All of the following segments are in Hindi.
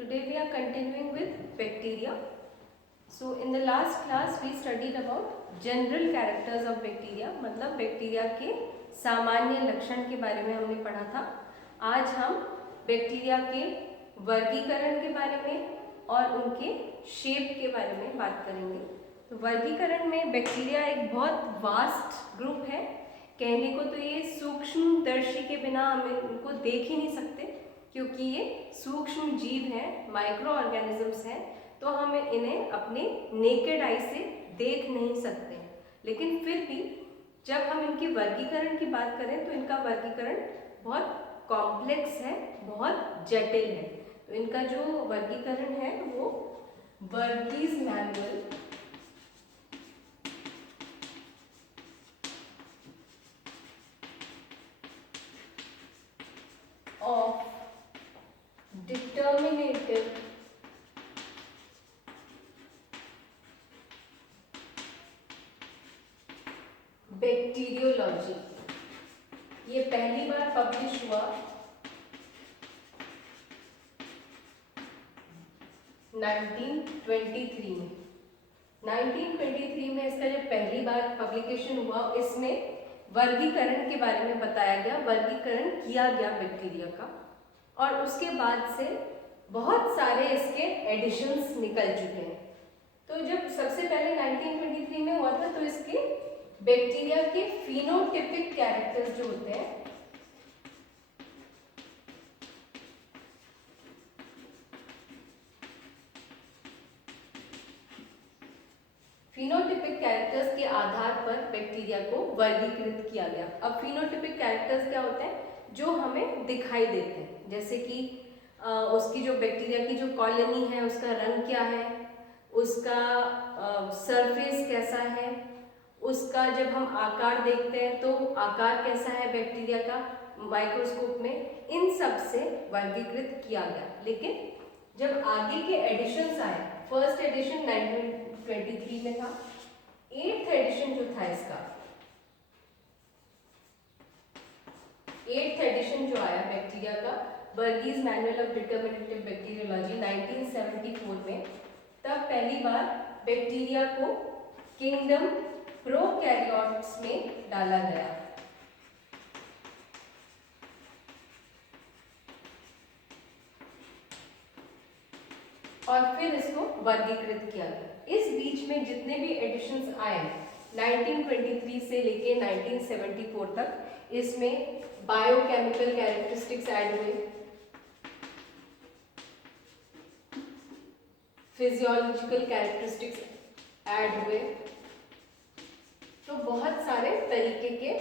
Today we are continuing with bacteria. So in the last class we studied about general characters of bacteria, मतलब बैक्टीरिया के सामान्य लक्षण के बारे में हमने पढ़ा था। आज हम बैक्टीरिया के वर्गीकरण के बारे में और उनके शेप के बारे में बात करेंगे। तो वर्गीकरण में बैक्टीरिया एक बहुत वास्ट ग्रुप है। कहने को तो ये सूक्ष्मदर्शी के बिना हम इनको देख ही नहीं सकते, क्योंकि ये सूक्ष्म जीव हैं, माइक्रो ऑर्गेनिजम्स हैं, तो हम इन्हें अपने नेकेड आई से देख नहीं सकते हैं। लेकिन फिर भी जब हम इनके वर्गीकरण की बात करें तो इनका वर्गीकरण बहुत कॉम्प्लेक्स है, बहुत जटिल है। तो इनका जो वर्गीकरण है वो वर्गीज मैनुअल ऑफ डिटर्मिनेटिव बैक्टीरियोलॉजी, ये पहली बार पब्लिश हुआ 1923 में। 1923 में इसका जब पहली बार पब्लिकेशन हुआ, इसमें वर्गीकरण के बारे में बताया गया, वर्गीकरण किया गया बैक्टीरिया का, और उसके बाद से बहुत सारे इसके एडिशंस निकल चुके हैं। तो जब सबसे पहले 1923 में हुआ था तो इसके बैक्टीरिया के फिनोटिपिक कैरेक्टर्स जो होते हैं, फिनोटिपिक कैरेक्टर्स के आधार पर बैक्टीरिया को वर्गीकृत किया गया। अब फिनोटिपिक कैरेक्टर्स क्या होते हैं? जो हमें दिखाई देते हैं, जैसे कि उसकी जो बैक्टीरिया की जो कॉलोनी है उसका रंग क्या है, उसका सरफेस कैसा है, उसका जब हम आकार देखते हैं तो आकार कैसा है बैक्टीरिया का माइक्रोस्कोप में, इन सब से वर्गीकृत किया गया। लेकिन जब आगे के एडिशंस आए, फर्स्ट एडिशन 1923 में था, 8th एडिशन जो था इसका, 8th एडिशन जो आया बैक्टीरिया का, वर्गीज मैनुअल ऑफ डिटर्मिनेटिव बैक्टीरियोलॉजी 1974 में, तब पहली बार बैक्टीरिया को किंगडम प्रोकैरियोट्स में डाला गया। और फिर इसको वर्गीकृत किया गया। इस बीच में जितने भी एडिशंस आए 1923 से लेके 1974 तक, इसमें बायोकेमिकल कैरेक्टरिस्टिक्स ऐड हुए, फिजियोलॉजिकल कैरेक्टरिस्टिक्स ऐड हुए, तो बहुत सारे तरीके के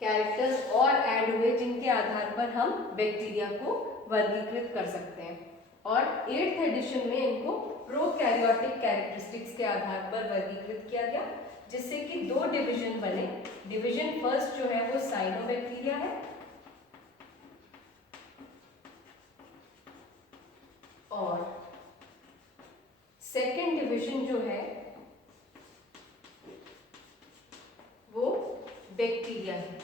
कैरेक्टर्स और ऐड हुए जिनके आधार पर हम बैक्टीरिया को वर्गीकृत कर सकते हैं। और 8th एडिशन में इनको प्रोकैरियोटिक कैरेक्टरिस्टिक्स के आधार पर वर्गीकृत किया गया, जिससे कि दो डिवीजन बने। डिवीजन फर्स्ट जो है वो साइनोबैक्टीरिया है, और सेकेंड डिवीजन जो है वो बैक्टीरिया है।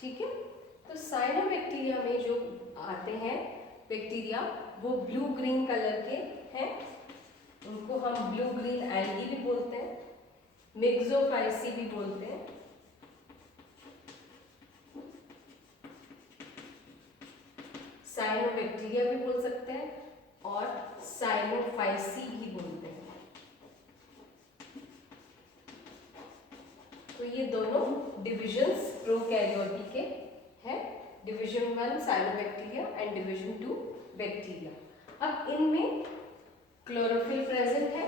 ठीक है, तो साइनोबैक्टीरिया में जो आते हैं बैक्टीरिया, वो ब्लू ग्रीन कलर के हैं, उनको हम ब्लू ग्रीन एल्गी भी बोलते हैं, मिक्सोफाइसी भी बोलते हैं। साइनोबैक्टीरिया भी बोल सकते हैं और साइनोफाइसी भी बोलते हैं। तो ये दोनों डिविजन्स प्रोकैरियोटी के हैं, division 1 cyanobacteria and division 2 bacteria. अब इनमें क्लोरोफिल प्रेजेंट है,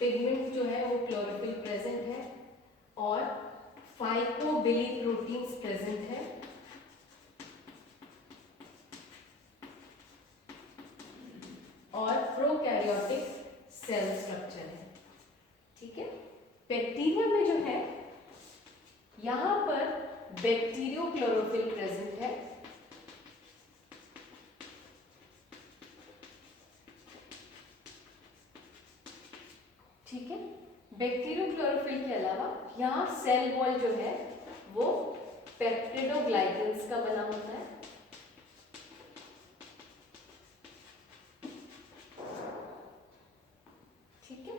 पिगमेंट जो है वो क्लोरोफिल प्रेजेंट है, और फाइकोबिली प्रोटीन्स प्रेजेंट है, और प्रोकैरियोटिक सेल स्ट्रक्चर है। ठीक है, बैक्टीरिया में जो है यहां पर बैक्टीरियो क्लोरोफिल प्रेजेंट है, ठीक है। बैक्टीरियो क्लोरोफिल के अलावा यहाँ सेल वॉल जो है वो पेप्टिडोग्लाइकन्स का बना होता है। ठीक है,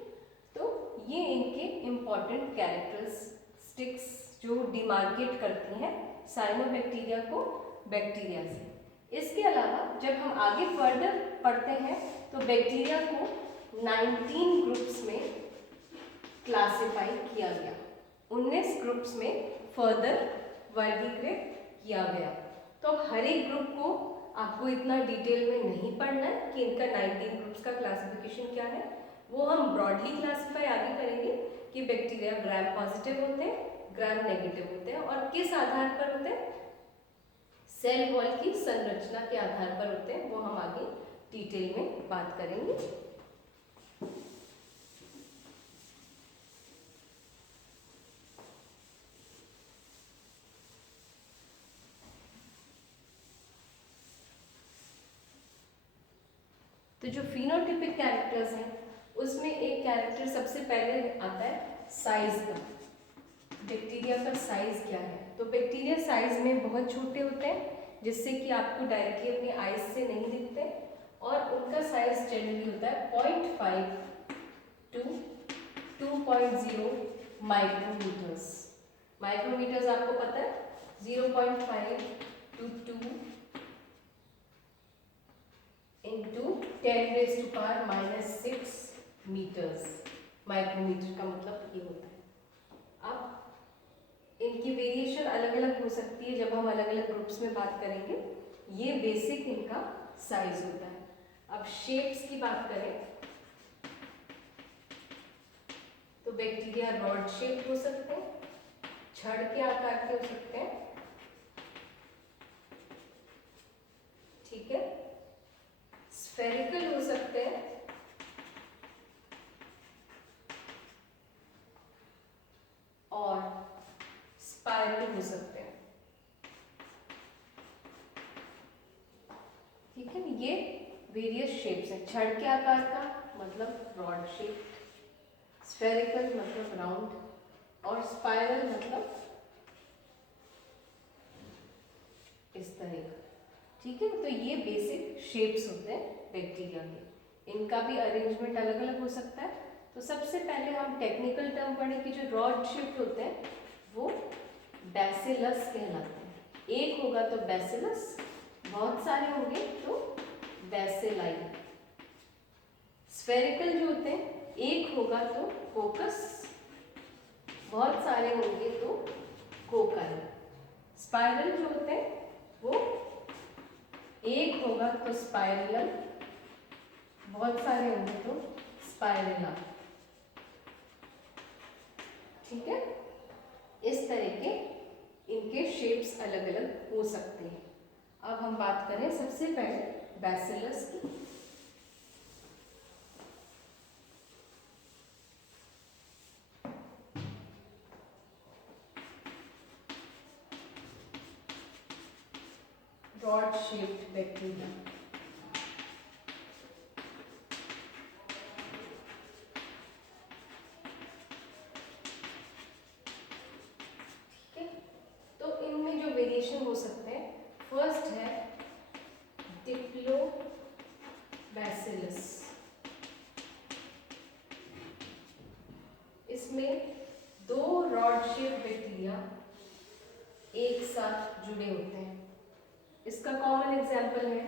तो ये इनके इम्पॉर्टेंट कैरेक्टरिस्टिक्स जो डिमार्केट करती हैं साइनोबैक्टीरिया को बैक्टीरिया से। इसके अलावा जब हम आगे फर्दर पढ़ते हैं तो बैक्टीरिया को 19 ग्रुप्स में क्लासिफाई किया गया, 19 ग्रुप्स में फर्दर वर्गीकृत किया गया। तो हर एक ग्रुप को आपको इतना डिटेल में नहीं पढ़ना है कि इनका 19 ग्रुप्स का क्लासिफिकेशन क्या है, वो हम ब्रॉडली क्लासिफाई आगे करेंगे कि बैक्टीरिया ग्राम पॉजिटिव होते हैं, ग्राम नेगेटिव होते हैं और किस आधार पर होते हैं, सेल वॉल की संरचना के आधार पर होते हैं, वो हम आगे डिटेल में बात करेंगे। तो जो फिनोटिपिक कैरेक्टर्स हैं उसमें एक कैरेक्टर सबसे पहले आता है साइज का। बैक्टीरिया का साइज क्या है, तो बैक्टीरिया साइज में बहुत छोटे होते हैं जिससे कि आपको डायरेक्टली अपनी आईज से नहीं दिखते और उनका साइज जनरली होता है 0.5 to 2.0 माइक्रोमीटर्स। माइक्रोमीटर्स आपको पता है 0.5 to 2 into 10⁻⁻⁶ मीटर्स। माइक्रोमीटर का मतलब ये होता है। अब इनकी वेरिएशन अलग अलग हो सकती है जब हम अलग अलग ग्रुप्स में बात करेंगे। ये बेसिक इनका साइज होता है। अब शेप्स की बात करें तो बैक्टीरिया रॉड शेप हो सकते हैं, छड़ के आकार के हो सकते हैं, ठीक है, स्फेरिकल हो सकते हैं और स्पाइरल हो सकते हैं। ठीक है, ये वेरियस शेप्स हैं। छड़ के आकार का मतलब रॉड शेप, स्फेरिकल मतलब राउंड और स्पाइरल मतलब इस तरह का। ठीक है, तो ये बेसिक शेप्स होते हैं बैक्टीरिया के। इनका भी अरेंजमेंट अलग अलग हो सकता है। तो सबसे पहले हम टेक्निकल टर्म पढ़ें कि जो रॉड शेप्ड होते हैं वो बैसिलस कहलाते हैं। एक होगा तो बैसिलस, बहुत सारे होंगे तो बैसिलाई। स्फेरिकल जो होते हैं एक होगा तो कोकस, बहुत सारे होंगे तो कोकाई। स्पाइरल जो होते हैं वो एक होगा तो स्पाइरल, बहुत सारे होंगे तो स्पाइरला। ठीक है, इस तरह के इनके शेप्स अलग अलग हो सकते हैं। अब हम बात करें सबसे पहले बैसिलस की। Rod shaped bacteria. ठीक है, तो इनमें जो वेरिएशन हो सकते हैं, फर्स्ट है डिप्लोबैसिलस। इसमें दो रॉड शेप्ड बैक्टीरिया एक साथ जुड़े होते हैं। इसका कॉमन एग्जाम्पल है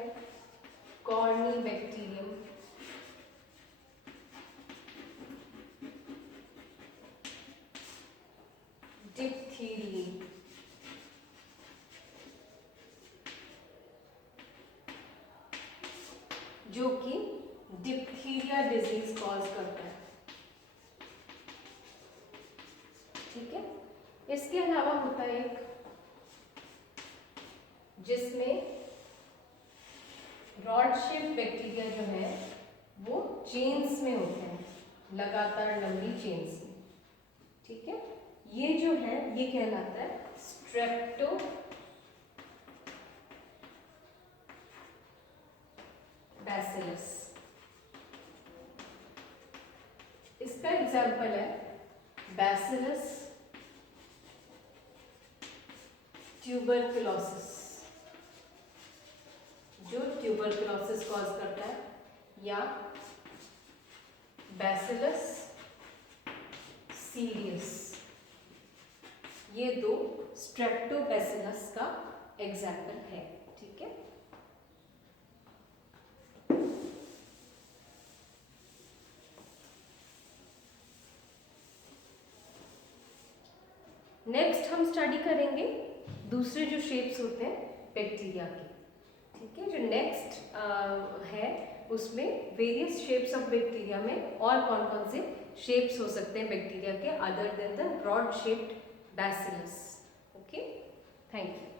कॉर्निबैक्टीरियम, डिप्थीरियम, जो कि डिप्थीरिया डिजीज कॉज करता है। ठीक है, इसके अलावा होता है एक जिसमें रॉड शेप बैक्टीरिया जो है वो चेन्स में होते हैं, लगातार लंबी चेन्स में। ठीक है, ये जो है ये कहलाता है स्ट्रेप्टो बैसिलस। इसका एग्जाम्पल है बैसिलस ट्यूबरकुलोसिस, जो ट्यूबरकुलोसिस कॉज करता है, या बैसिलस सीरियस, ये दो स्ट्रेप्टोबैसिलस का एग्जाम्पल है। ठीक है, नेक्स्ट हम स्टडी करेंगे दूसरे जो शेप्स होते हैं बैक्टीरिया के। ठीक है, जो नेक्स्ट है उसमें वेरियस शेप्स ऑफ बैक्टीरिया में और कौन कौन से शेप्स हो सकते हैं बैक्टीरिया के other than the broad shaped bacillus. Okay, thank you.